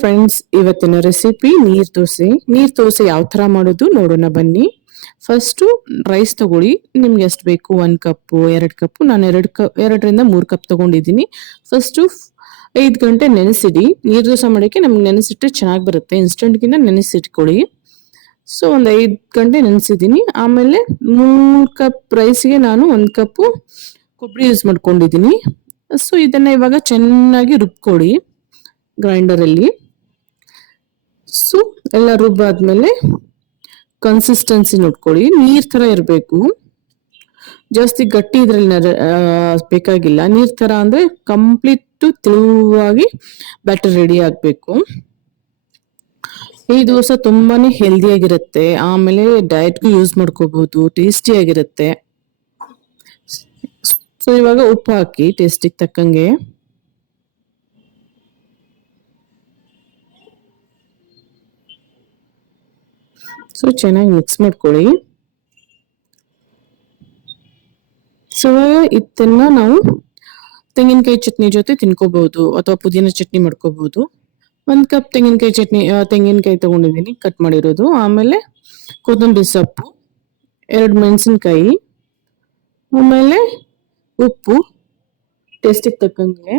Friends ಇವತ್ತಿನ recipe ನೀರ್ ದೋಸೆ. ನೀರ್ ದೋಸೆ ಯಾವ ತರ ಮಾಡೋದು ನೋಡೋಣ ಬನ್ನಿ. ಫಸ್ಟು ರೈಸ್ ತಗೊಳ್ಳಿ. ನಿಮ್ಗೆ ಎಷ್ಟು ಬೇಕು? ಒನ್ ಕಪ್ಪು ಎರಡು ಕಪ್ಪು ನಾನು ಎರಡು ಕಪ್ ಎರಡರಿಂದ ಮೂರು ಕಪ್ ತಗೊಂಡಿದ್ದೀನಿ. ಫಸ್ಟು ಐದು ಗಂಟೆ ನೆನೆಸಿಡಿ. ನೀರು ದೋಸೆ ಮಾಡೋಕ್ಕೆ ನಮ್ಗೆ ನೆನೆಸಿಟ್ಟರೆ ಚೆನ್ನಾಗಿ ಬರುತ್ತೆ. ಇನ್ಸ್ಟೆಂಟ್ಗಿಂತ ನೆನೆಸಿಟ್ಕೊಳ್ಳಿ. ಸೊ ಒಂದು ಐದು ಗಂಟೆ ನೆನೆಸಿದ್ದೀನಿ. ಆಮೇಲೆ ಮೂರು ಕಪ್ ರೈಸ್ಗೆ ನಾನು ಒಂದು ಕಪ್ಪು ಕೊಬ್ಬರಿ ಯೂಸ್ ಮಾಡ್ಕೊಂಡಿದ್ದೀನಿ. ಸೊ ಇದನ್ನು ಇವಾಗ ಚೆನ್ನಾಗಿ ರುಬ್ಕೊಳ್ಳಿ. ಗ್ರೈಂಡರಲ್ಲಿ ಸೊ ಎಲ್ಲ ರುಬ್ಬಾದ್ಮೇಲೆ ಕನ್ಸಿಸ್ಟೆನ್ಸಿ ನೋಡ್ಕೊಳ್ಳಿ. ನೀರ್ ತರ ಇರಬೇಕು. ಜಾಸ್ತಿ ಗಟ್ಟಿ ಇದ್ರಲ್ಲಿ ಬೇಕಾಗಿಲ್ಲ. ನೀರ್ ತರ ಅಂದ್ರೆ ಕಂಪ್ಲೀಟ್ ತೆಳುವಾಗಿ ಬ್ಯಾಟರ್ ರೆಡಿ ಆಗಬೇಕು. ಈ ದೋಸೆ ತುಂಬಾನೇ ಹೆಲ್ದಿಯಾಗಿರುತ್ತೆ ಆಮೇಲೆ ಡಯಟ್ಗೂ ಯೂಸ್ ಮಾಡ್ಕೋಬಹುದು ಟೇಸ್ಟಿ ಆಗಿರುತ್ತೆ. ಸೊ ಇವಾಗ ಉಪ್ಪು ಹಾಕಿ ಟೇಸ್ಟಿಗೆ ತಕ್ಕಂಗೆ. ಸೊ ಚೆನ್ನಾಗಿ ಮಿಕ್ಸ್ ಮಾಡ್ಕೊಳ್ಳಿ. ಸೊ ಇದನ್ನ ನಾವು ತೆಂಗಿನಕಾಯಿ ಚಟ್ನಿ ಜೊತೆ ತಿನ್ಕೋಬಹುದು ಅಥವಾ ಪುದೀನ ಚಟ್ನಿ ಮಾಡ್ಕೋಬಹುದು ಒಂದ್ ಕಪ್ ತೆಂಗಿನಕಾಯಿ ಚಟ್ನಿ ತೆಂಗಿನಕಾಯಿ ತಗೊಂಡಿದ್ದೀನಿ ಕಟ್ ಮಾಡಿರೋದು. ಆಮೇಲೆ ಕೊತ್ತಂಬರಿ ಸೊಪ್ಪು, ಎರಡು ಮೆಣಸಿನ್ಕಾಯಿ, ಆಮೇಲೆ ಉಪ್ಪು ಟೇಸ್ಟಿಗೆ ತಕ್ಕಂಗೆ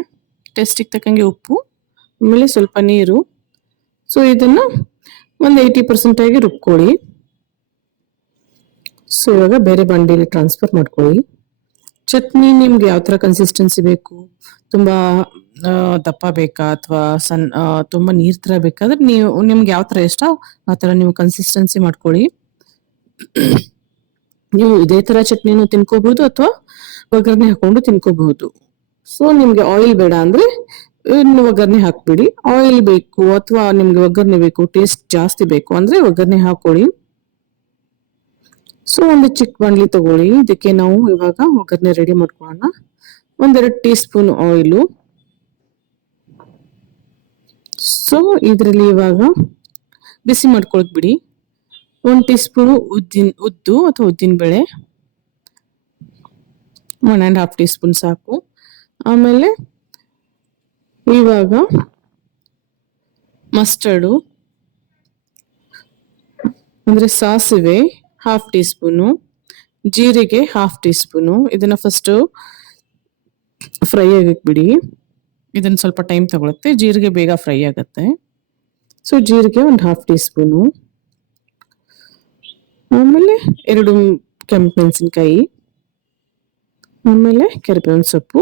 ಟೇಸ್ಟಿಗೆ ತಕ್ಕಂಗೆ ಉಪ್ಪು, ಆಮೇಲೆ ಸ್ವಲ್ಪ ನೀರು. ಸೊ ಇದನ್ನ ಒಂದು ಏಯ್ಟಿ ಪರ್ಸೆಂಟ್ ಆಗಿ ರುಬ್ಕೊಳ್ಳಿ. ಸೊ ಇವಾಗ ಬೇರೆ ಬಂಡಿಲಿ ಟ್ರಾನ್ಸ್ಫರ್ ಮಾಡ್ಕೊಳ್ಳಿ. ಚಟ್ನಿ ನಿಮ್ಗೆ ಯಾವ ತರ ಕನ್ಸಿಸ್ಟೆನ್ಸಿ ಬೇಕು? ತುಂಬಾ ದಪ್ಪ ಬೇಕಾ ಅಥವಾ ಸಣ್ಣ ತುಂಬಾ ನೀರ್ ತರ ಬೇಕಾದ್ರೆ ನೀವು, ನಿಮ್ಗೆ ಯಾವ ತರ ಇಷ್ಟ, ಆ ತರ ನೀವು ಕನ್ಸಿಸ್ಟೆನ್ಸಿ ಮಾಡ್ಕೊಳ್ಳಿ. ನೀವು ಇದೇ ತರ ಚಟ್ನಿನೂ ತಿನ್ಕೋಬಹುದು ಅಥವಾ ಒಗ್ಗರಣೆ ಹಾಕೊಂಡು ತಿನ್ಕೋಬಹುದು. ಸೊ ನಿಮ್ಗೆ ಆಯಿಲ್ ಬೇಡ ಅಂದ್ರೆ ಇನ್ನು ಒಗ್ಗರಣೆ ಹಾಕ್ಬಿಡಿ. ಆಯಿಲ್ ಬೇಕು ಅಥವಾ ನಿಮ್ಗೆ ಒಗ್ಗರಣೆ ಬೇಕು ಟೇಸ್ಟ್ ಜಾಸ್ತಿ ಬೇಕು ಅಂದ್ರೆ ಒಗ್ಗರಣೆ ಹಾಕೊಳ್ಳಿ. ಸೊ ಒಂದು ಚಿಕ್ಕ ಬಾಂಡ್ಲಿ ತಗೊಳ್ಳಿ. ಇದಕ್ಕೆ ನಾವು ಇವಾಗ ಒಗ್ಗರಣೆ ರೆಡಿ ಮಾಡ್ಕೊಳ್ಳೋಣ. ಒಂದೆರಡು ಟೀ ಸ್ಪೂನ್ ಆಯಿಲು ಸೊ ಇದರಲ್ಲಿ ಇವಾಗ ಬಿಸಿ ಮಾಡ್ಕೊಳಕ್ ಬಿಡಿ. ಒಂದು ಟೀ ಸ್ಪೂನು ಉದ್ದಿನ, ಉದ್ದು ಅಥವಾ ಉದ್ದಿನ ಬೇಳೆ. One and half teaspoon ಸಾಕು. ಆಮೇಲೆ ಇವಾಗ ಮಸ್ಟರ್ಡು. ಅಂದರೆ ಸಾಸಿವೆ ಹಾಫ್ ಟೀ ಸ್ಪೂನು ಜೀರಿಗೆ ಹಾಫ್ ಟೀ ಸ್ಪೂನು ಇದನ್ನು ಫಸ್ಟು ಫ್ರೈ ಆಗಕ್ಕೆ ಬಿಡಿ ಇದನ್ನು ಸ್ವಲ್ಪ ಟೈಮ್ ತಗೊಳುತ್ತೆ. ಜೀರಿಗೆ ಬೇಗ ಫ್ರೈ ಆಗುತ್ತೆ. ಸೊ ಜೀರಿಗೆ ಒಂದು ಹಾಫ್ ಟೀ ಸ್ಪೂನು ಆಮೇಲೆ ಎರಡು ಕೆಂಪು ಮೆಣಸಿನ್ಕಾಯಿ. ಆಮೇಲೆ ಕರಿಬೇವಿನ ಸೊಪ್ಪು.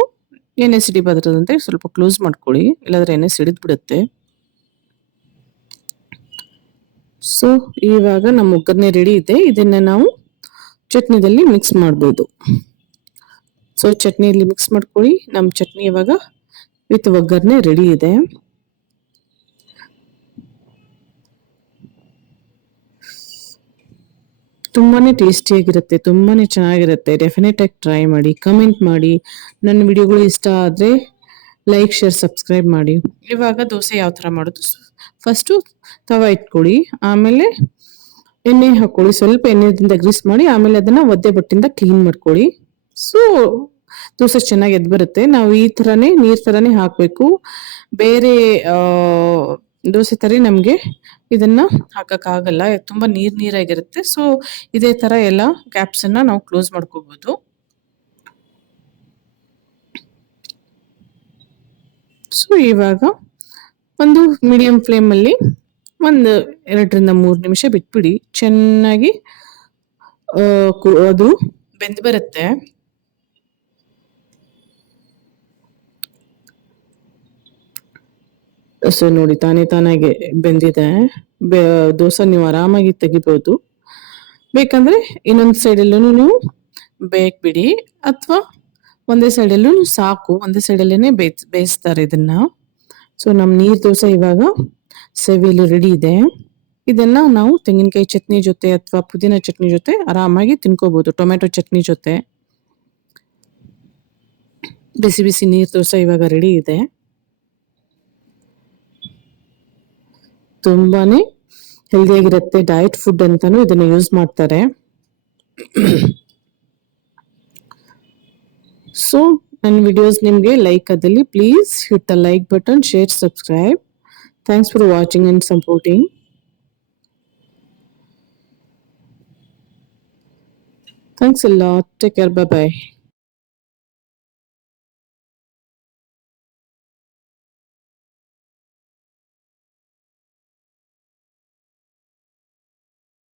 ಎಣ್ಣೆ ಸಿಡಿ ಬದರದಂತೆ ಸ್ವಲ್ಪ ಕ್ಲೋಸ್ ಮಾಡ್ಕೊಳ್ಳಿ, ಇಲ್ಲಾದ್ರೆ ಎಣ್ಣೆ ಸಿಡಿದ್ ಬಿಡುತ್ತೆ ಸೊ ಇವಾಗ ನಮ್ಮ ಒಗ್ಗರಣೆ ರೆಡಿ ಇದೆ. ಇದನ್ನ ನಾವು ಚಟ್ನಿದಲ್ಲಿ ಮಿಕ್ಸ್ ಮಾಡ್ಬೋದು. ಸೊ ಚಟ್ನಿಯಲ್ಲಿ ಮಿಕ್ಸ್ ಮಾಡ್ಕೊಳ್ಳಿ. ನಮ್ಮ ಚಟ್ನಿ ಇವಾಗ ವಿತ್ ಒಗ್ಗರಣೆ ರೆಡಿ ಇದೆ. ತುಂಬಾನೇ ಟೇಸ್ಟಿಯಾಗಿರುತ್ತೆ ತುಂಬಾ ಚೆನ್ನಾಗಿರುತ್ತೆ. ಡೆಫಿನೆಟಾಗಿ ಟ್ರೈ ಮಾಡಿ ಕಮೆಂಟ್ ಮಾಡಿ. ನನ್ನ ವಿಡಿಯೋಗಳು ಇಷ್ಟ ಆದರೆ ಲೈಕ್ ಶೇರ್ ಸಬ್ಸ್ಕ್ರೈಬ್ ಮಾಡಿ. ಇವಾಗ ದೋಸೆ ಯಾವ ಥರ ಮಾಡೋದು? ಫಸ್ಟು ತವ ಇಟ್ಕೊಳ್ಳಿ, ಆಮೇಲೆ ಎಣ್ಣೆ ಹಾಕ್ಕೊಳ್ಳಿ ಸ್ವಲ್ಪ ಎಣ್ಣೆದಿಂದ ಗ್ರೀಸ್ ಮಾಡಿ, ಆಮೇಲೆ ಅದನ್ನು ಒದ್ದೆ ಬಟ್ಟಿಂದ ಕ್ಲೀನ್ ಮಾಡ್ಕೊಳ್ಳಿ. ಸೊ ದೋಸೆ ಚೆನ್ನಾಗಿ ಎದ್ದು ಬರುತ್ತೆ. ನಾವು ಈ ಥರನೇ ನೀರು ಥರನೇ ಹಾಕಬೇಕು. ಬೇರೆ ದೋಸೆ ತರಿ ನಮಗೆ. ಇದನ್ನ ಹಾಕೋಕ್ಕಾಗಲ್ಲ. ತುಂಬಾ ನೀರ್ ನೀರಾಗಿರುತ್ತೆ. ಸೊ ಇದೇ ತರ ಎಲ್ಲ ಗ್ಯಾಪ್ಸ್ ಅನ್ನ ನಾವು ಕ್ಲೋಸ್ ಮಾಡ್ಕೋಬೋದು. ಸೊ ಇವಾಗ ಒಂದು ಮೀಡಿಯಂ ಫ್ಲೇಮ್ ಅಲ್ಲಿ ಒಂದು ಎರಡರಿಂದ ಮೂರು ನಿಮಿಷ ಬಿಟ್ಬಿಡಿ. ಚೆನ್ನಾಗಿ ಅದು ಬೆಂದು ಬರುತ್ತೆ. ಸೊ ನೋಡಿ, ತಾನೇ ತಾನಾಗೆ ಬೆಂದಿದೆ. ದೋಸೆ ನೀವು ಆರಾಮಾಗಿ ತೆಗಿಬಹುದು ಬೇಕಂದ್ರೆ ಇನ್ನೊಂದು ಸೈಡಲ್ಲೂ ನೀವು ಬೇಯಕ್ಬಿಡಿ ಅಥವಾ ಒಂದೇ ಸೈಡಲ್ಲೂ ಸಾಕು. ಒಂದೇ ಸೈಡಲ್ಲೇನೆ ಬೇಯಿಸ್ ಬೇಯಿಸ್ತಾರೆ ಇದನ್ನ. ಸೊ ನಮ್ಮ ನೀರ್ ದೋಸೆ ಇವಾಗ ಸವಿಯಲು ರೆಡಿ ಇದೆ. ಇದನ್ನ ನಾವು ತೆಂಗಿನಕಾಯಿ ಚಟ್ನಿ ಜೊತೆ ಅಥವಾ ಪುದೀನ ಚಟ್ನಿ ಜೊತೆ ಆರಾಮಾಗಿ ತಿನ್ಕೋಬಹುದು ಟೊಮೆಟೊ ಚಟ್ನಿ ಜೊತೆ. ಬಿಸಿ ಬಿಸಿ ನೀರ್ ದೋಸೆ ಇವಾಗ ರೆಡಿ ಇದೆ. ತುಂಬಾನೇ ಹೆಲ್ದಿಯಾಗಿರುತ್ತೆ ಡಯಟ್ ಫುಡ್ ಅಂತಾನು ಇದನ್ನ ಯೂಸ್ ಮಾಡ್ತಾರೆ. ಸೊ ನನ್ನ ವಿಡಿಯೋಸ್ ನಿಮಗೆ ಲೈಕ್ ಅದಲ್ಲಿ please hit the like button share subscribe thanks for watching and supporting thanks ಎಲ್ಲ ಟೇಕ್ ಕೇರ್ ಬೈ ಬಾಯ್